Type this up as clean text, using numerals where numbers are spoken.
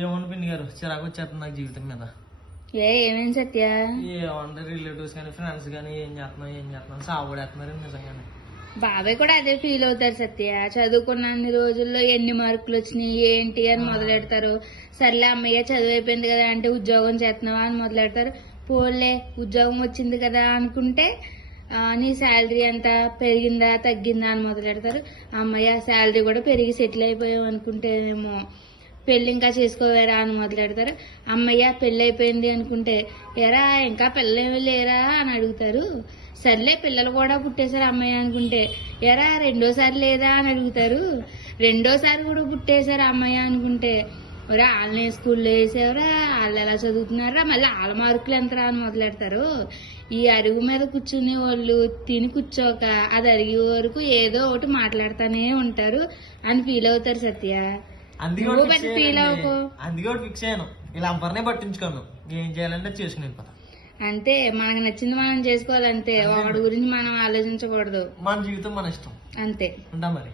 ఏమని పిన్ని గారు చిరాకు వచ్చేస్తుంది నాకు జీవితం మీద. ఏమేం సత్య? ఏమంటే రిలేటివ్స్ కానీ ఫ్రెండ్స్ కానీ ఏం చేస్తున్నాం సాగుడేస్తున్నారు నిజంగానే. బాబాయ్ కూడా అదే ఫీల్ అవుతారు సత్య. చదువుకున్న అన్ని రోజుల్లో ఎన్ని మార్కులు వచ్చినాయి ఏంటి అని మొదలెడతారు. సర్లే అమ్మయ్య చదువు అయిపోయింది కదా అంటే ఉద్యోగం చేస్తున్నావా అని మొదలెడతారు. పోలే ఉద్యోగం వచ్చింది కదా అనుకుంటే నీ శాలరీ ఎంత పెరిగిందా తగ్గిందా అని మొదలెడతారు. అమ్మయ్య శాలరీ కూడా పెరిగి సెటిల్ అయిపోయాం అనుకుంటేనేమో పెళ్లి ఇంకా చేసుకోవేరా అని మొదలెడతారు. అమ్మయ్య పెళ్లి అయిపోయింది అనుకుంటే ఎరా ఇంకా పిల్లలేమి లేరా అని అడుగుతారు. సర్లే పిల్లలు కూడా పుట్టేశారు అమ్మాయి అనుకుంటే ఎరా రెండోసారి లేదా అని అడుగుతారు. రెండోసారి కూడా పుట్టేశారు అమ్మాయి అనుకుంటే ఒరా వాళ్ళని స్కూల్లో వేసేవరా వాళ్ళు ఎలా చదువుతున్నారా మళ్ళీ వాళ్ళ మార్కులు ఎంతరా అని మొదలెడతారు. ఈ అరుగు మీద కూర్చుని వాళ్ళు తిని కూర్చోక అది అరిగే వరకు ఏదో ఒకటి మాట్లాడుతూనే ఉంటారు అని ఫీల్ అవుతారు సత్య. అందుకే ఫిక్స్ అయ్యాను ఇలా ఎవరినే పట్టించుకోను. ఏం చేయాలంటే చేసుకుని వెళ్ళిపోతా అంతే. మనకు నచ్చింది మనం చేసుకోవాలి అంతే. వాడి గురించి మనం ఆలోచించకూడదు. మన జీవితం మన ఇష్టం అంతే. ఉంటా మరి.